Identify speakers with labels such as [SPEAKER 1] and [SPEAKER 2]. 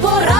[SPEAKER 1] por ahí.